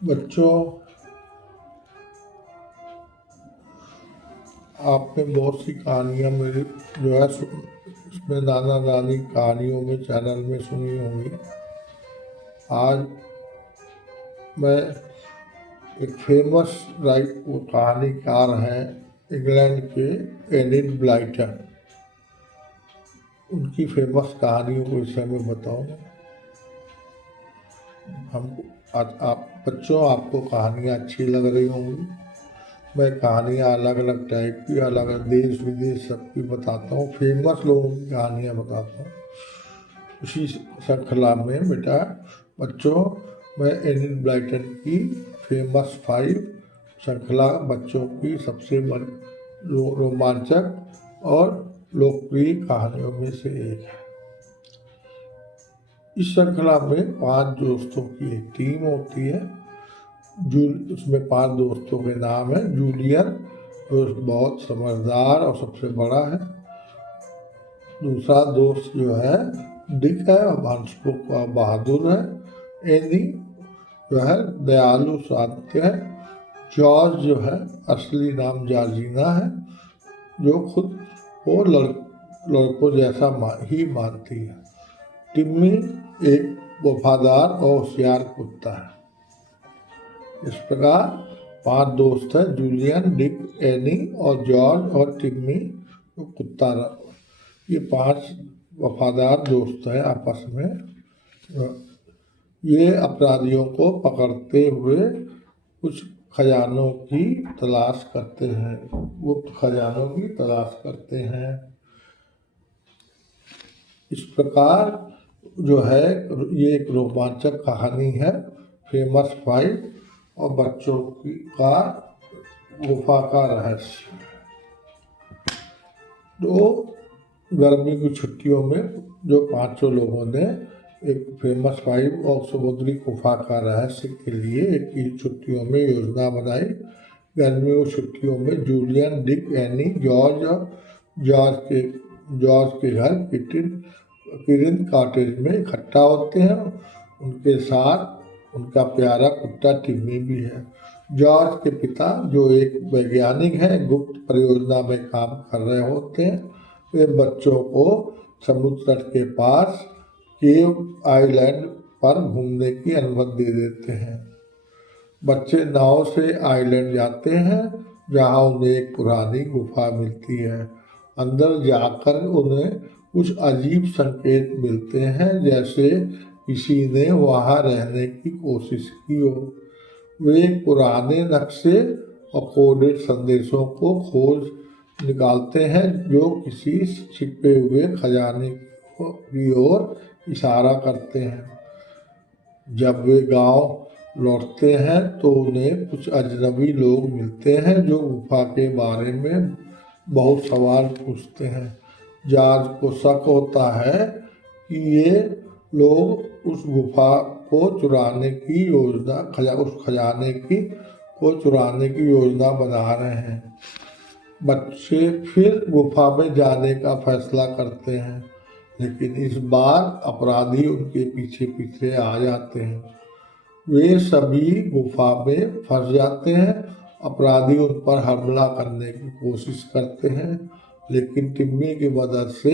बच्चों, आपने बहुत सी कहानियाँ मेरी जो है इसमें नाना नानी कहानियों में चैनल में सुनी होंगी। आज मैं एक फेमस वो कहानीकार हैं इंग्लैंड के एनिड ब्लाइटन, उनकी फेमस कहानियों को विषय में बताऊंगा। हमको आज आप बच्चों, आपको कहानियाँ अच्छी लग रही होंगी। मैं कहानियाँ अलग अलग टाइप की, अलग अलग देश विदेश सबकी बताता हूँ, फेमस लोगों की कहानियाँ बताता हूँ। उसी श्रृंखला में बेटा बच्चों, मैं एनिड ब्लाइटन की फेमस 5 श्रृंखला बच्चों की सबसे रोमांचक और लोकप्रिय कहानियों में से एक है। इस श्रृंखला में 5 दोस्तों की एक टीम होती है। उसमें 5 दोस्तों के नाम है। जूलियन जो बहुत समझदार और सबसे बड़ा है। दूसरा दोस्त जो है डिक है और हंसमुख और बहादुर है। एनी जो है दयालु शांत है। जॉर्ज जो है असली नाम जॉर्जिना है, जो खुद को लड़कों जैसा ही मानती है। टिम्मी एक वफादार और होशियार कुत्ता है। इस प्रकार 5 दोस्त हैं, जूलियन, डिक, एनी और जॉर्ज और टिम्मी जो कुत्ता। ये 5 वफादार दोस्त हैं आपस में। ये अपराधियों को पकड़ते हुए कुछ खजानों की तलाश करते हैं, गुप्त खजानों की तलाश करते हैं। इस प्रकार जो है ये एक रोमांचक कहानी है, फेमस 5 और बच्चों का गुफा का रहस्य। तो गर्मी की छुट्टियों में जो 5 लोगों ने एक फेमस 5 और समुद्री गुफा का रहस्य के लिए एक छुट्टियों में योजना बनाई। गर्मियों की छुट्टियों में जूलियन, डिक, एनी, जॉर्ज के घर किरिन कॉटेज में इकट्ठा होते हैं। उनके साथ उनका प्यारा कुत्ता टिम्मी भी है। जॉर्ज के पिता जो एक वैज्ञानिक है, गुप्त परियोजना में काम कर रहे होते हैं। वे बच्चों को समुद्र तट के पास केव आइलैंड पर घूमने की अनुमति दे देते हैं। बच्चे नाव से आइलैंड जाते हैं, जहां उन्हें एक पुरानी गुफा मिलती है। अंदर जाकर उन्हें कुछ अजीब संकेत मिलते हैं, जैसे किसी ने वहां रहने की कोशिश की हो। वे पुराने नक्शे और कोडेड संदेशों को खोज निकालते हैं, जो किसी छिपे हुए खजाने की ओर इशारा करते हैं। जब वे गांव लौटते हैं तो उन्हें कुछ अजनबी लोग मिलते हैं, जो गुफा के बारे में बहुत सवाल पूछते हैं। जॉर्ज को शक होता है कि ये लोग उस गुफा को चुराने की योजना उस खजाने को चुराने की योजना बना रहे हैं। बच्चे फिर गुफा में जाने का फैसला करते हैं, लेकिन इस बार अपराधी उनके पीछे पीछे आ जाते हैं। वे सभी गुफा में फंस जाते हैं। अपराधी उन पर हमला करने की कोशिश करते हैं, लेकिन टिम्मी की मदद से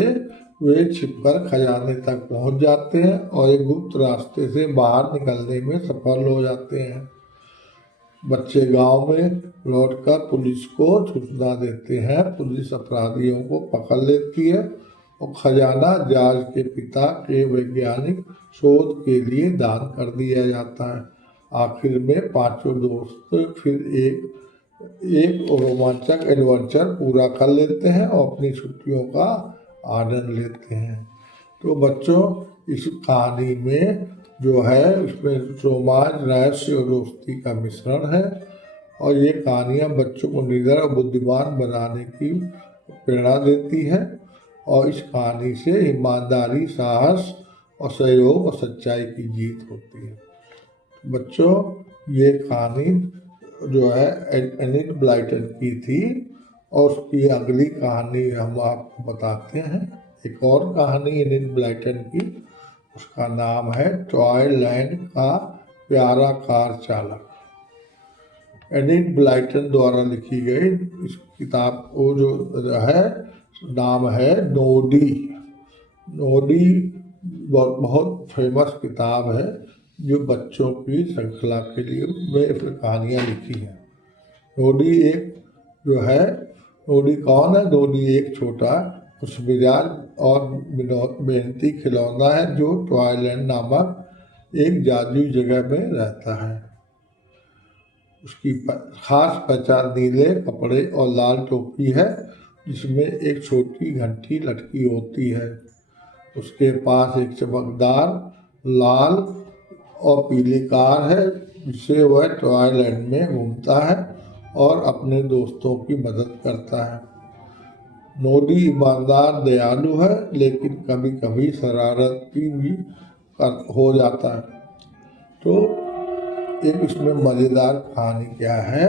वे छिपकर खजाने तक पहुंच जाते हैं और एक गुप्त रास्ते से बाहर निकलने में सफल हो जाते हैं। बच्चे गांव में लौटकर पुलिस को सूचना देते हैं। पुलिस अपराधियों को पकड़ लेती है और खजाना जॉर्ज के पिता के वैज्ञानिक शोध के लिए दान कर दिया जाता है। आखिर में 5 दोस्त फिर एक रोमांचक एडवेंचर पूरा कर लेते हैं और अपनी छुट्टियों का आनंद लेते हैं। तो बच्चों, इस कहानी में जो है उसमें रोमांच, रहस्य और दोस्ती का मिश्रण है, और ये कहानियाँ बच्चों को निडर और बुद्धिमान बनाने की प्रेरणा देती है। और इस कहानी से ईमानदारी, साहस और सहयोग और सच्चाई की जीत होती है। बच्चों, ये कहानी जो है एनिड ब्लाइटन की थी, और उसकी अगली कहानी हम आपको बताते हैं। एक और कहानी एनिड ब्लाइटन की, उसका नाम है टॉयलैंड का प्यारा कार चालक। एनिड ब्लाइटन द्वारा लिखी गई इस किताब को जो है नाम है नोडी। नोडी बहुत फेमस किताब है जो बच्चों की श्रृंखला के लिए में कहानियाँ लिखी हैं। नोडी एक जो है, नोडी कौन है? नोडी एक छोटा खुशमिजाज और मेहनती खिलौना है जो टॉयलैंड नामक एक जादुई जगह में रहता है। उसकी खास पहचान नीले कपड़े और लाल टोपी है जिसमें एक छोटी घंटी लटकी होती है। उसके पास एक चमकदार लाल और पीली कार है जिससे वह टॉयलैंड में घूमता है और अपने दोस्तों की मदद करता है। नोडी ईमानदार दयालु है लेकिन कभी कभी शरारती भी हो जाता है। तो एक इसमें मज़ेदार कहानी क्या है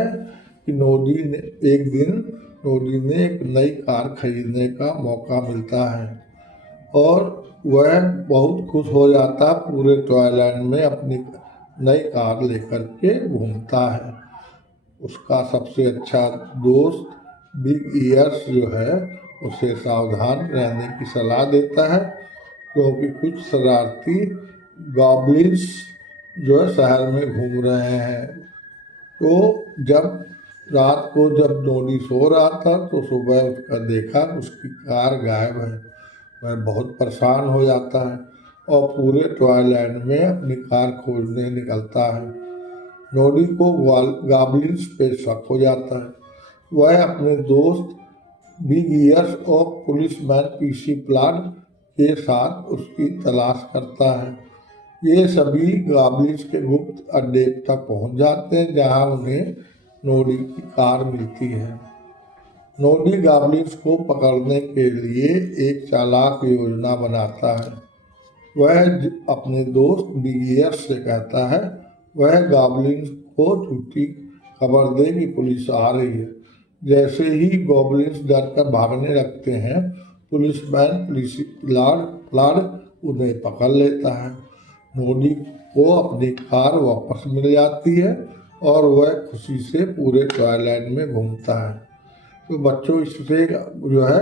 कि एक दिन नोडी ने एक नई कार खरीदने का मौका मिलता है और वह बहुत खुश हो जाता, पूरे टॉयलैंड में अपनी नई कार लेकर के घूमता है। उसका सबसे अच्छा दोस्त बिग ईयर्स जो है उसे सावधान रहने की सलाह देता है क्योंकि कुछ शरारती गॉब्लिन्स जो है शहर में घूम रहे हैं। तो रात को जब नोडी सो रहा था तो सुबह उठकर देखा उसकी कार गायब है। वह बहुत परेशान हो जाता है और पूरे टॉयलैंड में अपनी कार खोजने निकलता है। नोडी को गॉब्लिन्स पे शक हो जाता है। वह अपने दोस्त बिग ईयर्स और पुलिसमैन पीसी प्लान के साथ उसकी तलाश करता है। ये सभी गॉब्लिन्स के गुप्त अड्डे तक पहुंच जाते हैं जहां उन्हें नोडी की कार मिलती है। नोडी गॉब्लिन्स को पकड़ने के लिए एक चालाक योजना बनाता है। वह अपने दोस्त बिग ईयर्स से कहता है वह गॉब्लिन्स को झूठी खबर दे कि पुलिस आ रही है। जैसे ही गॉब्लिन्स डर कर भागने लगते हैं पुलिसमैन प्लाड उन्हें पकड़ लेता है। नोडी को अपनी कार वापस मिल जाती है और वह खुशी से पूरे टॉयलैंड में घूमता है। तो बच्चों इससे जो है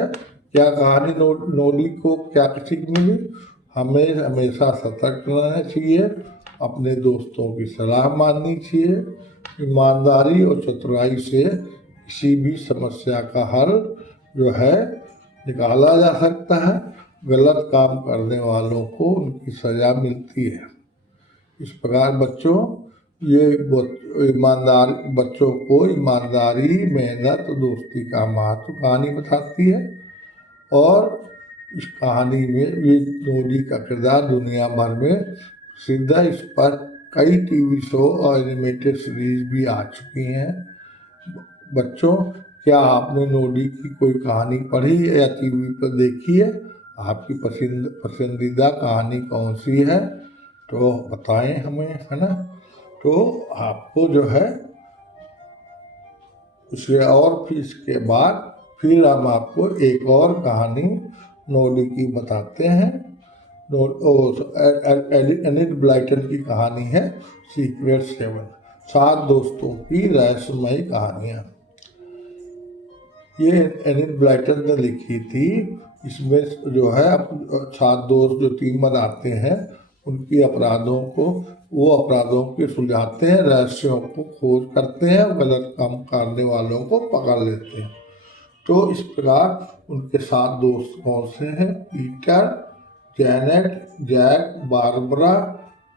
क्या कहानी नोडी को क्या सीख मिली? हमें हमेशा सतर्क रहना चाहिए, अपने दोस्तों की सलाह माननी चाहिए। ईमानदारी और चतुराई से किसी भी समस्या का हल जो है निकाला जा सकता है। गलत काम करने वालों को उनकी सज़ा मिलती है। इस प्रकार बच्चों ये बच्चों को ईमानदारी, मेहनत, दोस्ती का महत्व कहानी बताती है। और इस कहानी में ये नोडी का किरदार दुनिया भर में प्रसिद्ध है। इस पर कई टीवी शो और एनिमेटेड सीरीज भी आ चुकी हैं। बच्चों, क्या आपने नोडी की कोई कहानी पढ़ी है या टीवी पर देखी है? आपकी पसंदीदा कहानी कौन सी है? तो बताएं हमें, है ना। तो आपको जो है उसे और फिर इसके बाद फिर हम आपको एक और कहानी नोडी की बताते हैं। एनिड ब्लाइटन की कहानी है सीक्रेट 7, 7 दोस्तों की रहस्यमयी कहानियाँ। ये एनिड ब्लाइटन ने लिखी थी। इसमें जो है 7 दोस्त जो टीम बनाते हैं उनकी वो अपराधों के सुलझाते हैं, रहस्यों को खोज करते हैं और गलत काम करने वालों को पकड़ लेते हैं। तो इस प्रकार उनके 7 दोस्त कौन से हैं? Peter, Janet, Jack, Barbara,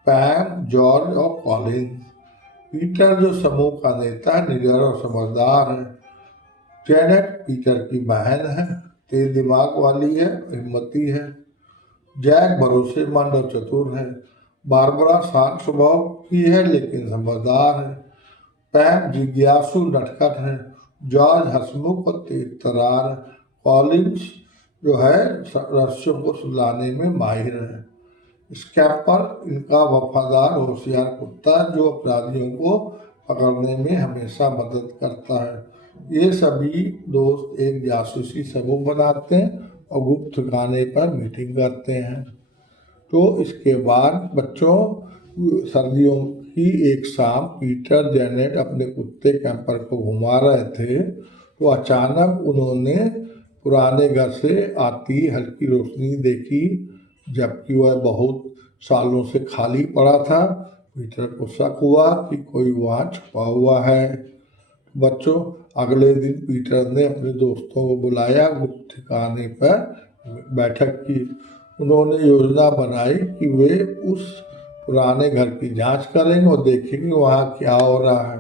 पैम, George और कॉलिन। पीटर जो समूह का नेता है, निडर और समझदार है। जैनेट पीटर की बहन है, तेज दिमाग वाली है, हिम्मती है। जैक भरोसेमंद और चतुर है। बारबरा शांत स्वभाव की है लेकिन समझदार है। पैम जिज्ञासु नटखट है। जॉर्ज हंसमुख और तेज तर्रार है। कॉलिन्स जो है रहस्यों को सुलझाने में माहिर है। स्कैपर इनका वफादार होशियार कुत्ता जो अपराधियों को पकड़ने में हमेशा मदद करता है। ये सभी दोस्त एक जासूसी समूह बनाते हैं और गुप्त ठिकाने पर मीटिंग करते हैं। तो इसके बाद बच्चों सर्दियों की एक शाम पीटर जेनेट अपने कुत्ते कैंपर को घुमा रहे थे तो अचानक उन्होंने पुराने घर से आती हल्की रोशनी देखी, जबकि वह बहुत सालों से खाली पड़ा था। पीटर को शक हुआ कि कोई वहाँ छुपा हुआ है। बच्चों, अगले दिन पीटर ने अपने दोस्तों को बुलाया, गुप्त ठिकाने पर बैठक की। उन्होंने योजना बनाई कि वे उस पुराने घर की जांच करेंगे और देखेंगे वहाँ क्या हो रहा है।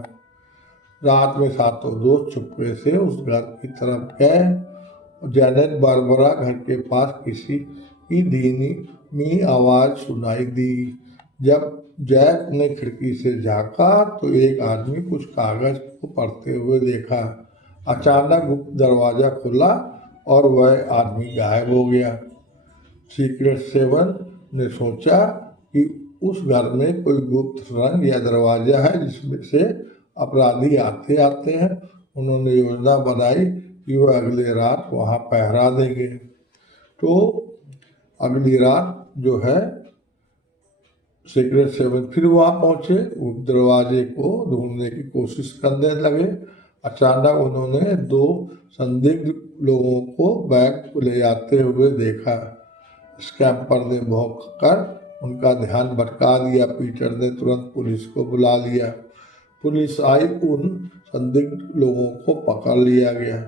रात में सातों दोस्त चुपके से उस घर की तरफ गए। जेनेट बारबरा घर के पास किसी की धीमी आवाज सुनाई दी। जब जैक ने खिड़की से झांका तो एक आदमी कुछ कागज को पढ़ते हुए देखा। अचानक गुप्त दरवाजा खुला और वह आदमी गायब हो गया। सीक्रेट सेवन ने सोचा कि उस घर में कोई गुप्त सुरंग या दरवाजा है जिसमें से अपराधी आते आते हैं। उन्होंने योजना बनाई कि वह अगले रात वहाँ पहरा देंगे। तो अगली रात जो है सीक्रेट सेवन फिर वहाँ पहुँचे, उस दरवाजे को ढूंढने की कोशिश करने लगे। अचानक उन्होंने दो संदिग्ध लोगों को बैग ले जाते हुए देखा। स्कैम्पर ने भौंक कर उनका ध्यान भटका दिया। पीटर ने तुरंत पुलिस को बुला लिया। पुलिस आई, उन संदिग्ध लोगों को पकड़ लिया गया।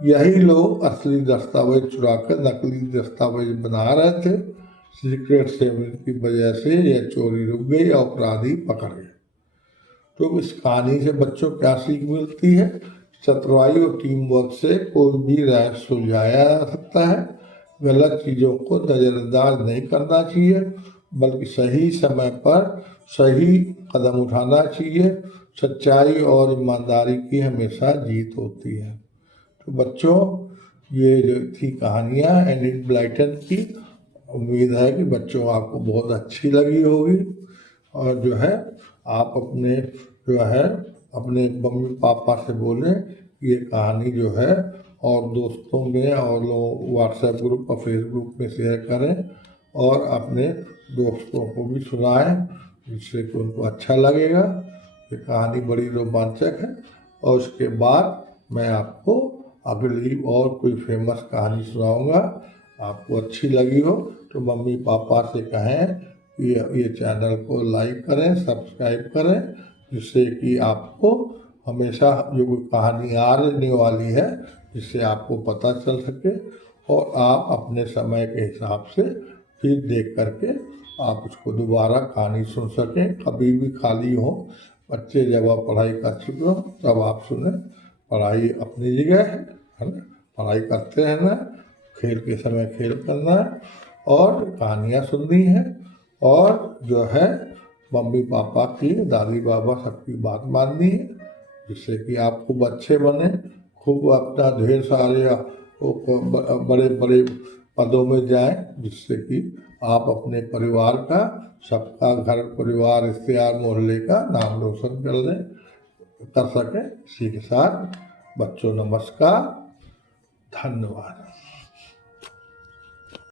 यही लोग असली दस्तावेज चुराकर नकली दस्तावेज बना रहे थे। सीक्रेट सेवन की वजह से यह चोरी रुक गई और अपराधी पकड़ गए। तो इस कहानी से बच्चों क्या सीख मिलती है? चतुराई और टीम वर्क से कोई भी रहस्य सुलझाया जा सकता है। गलत चीज़ों को नज़रअंदाज नहीं करना चाहिए, बल्कि सही समय पर सही कदम उठाना चाहिए। सच्चाई और ईमानदारी की हमेशा जीत होती है। तो बच्चों, ये जो थी कहानियाँ एनिड ब्लाइटन की। उम्मीद है कि बच्चों आपको बहुत अच्छी लगी होगी और जो है आप अपने जो है अपने मम्मी पापा से बोलें ये कहानी जो है और दोस्तों में और लोग व्हाट्सएप ग्रुप और फेसबुक में शेयर करें और अपने दोस्तों को भी सुनाएं, जिससे कि उनको अच्छा लगेगा। ये कहानी बड़ी रोमांचक है। और उसके बाद मैं आपको अगली और कोई फेमस कहानी सुनाऊंगा। आपको अच्छी लगी हो तो मम्मी पापा से कहें कि ये चैनल को लाइक करें, सब्सक्राइब करें, जिससे कि आपको हमेशा जो कोई कहानी आने वाली है जिससे आपको पता चल सके और आप अपने समय के हिसाब से फिर देख करके आप उसको दोबारा कहानी सुन सकें। कभी भी खाली हो, बच्चे जब आप पढ़ाई कर चुके हो तब आप सुने। पढ़ाई अपनी जगह है ना, पढ़ाई करते रहना, खेल के समय खेल करना है और कहानियाँ सुननी है और जो है मम्मी पापा की, दादी बाबा सबकी बात माननी है, जिससे कि आप खूब अच्छे बने, खूब अपना ढेर सारे बड़े बड़े पदों में जाएं, जिससे कि आप अपने परिवार का, सबका घर परिवार रिश्तेदार मोहल्ले का नाम रोशन कर सकें। इसी के साथ बच्चों नमस्कार, धन्यवाद।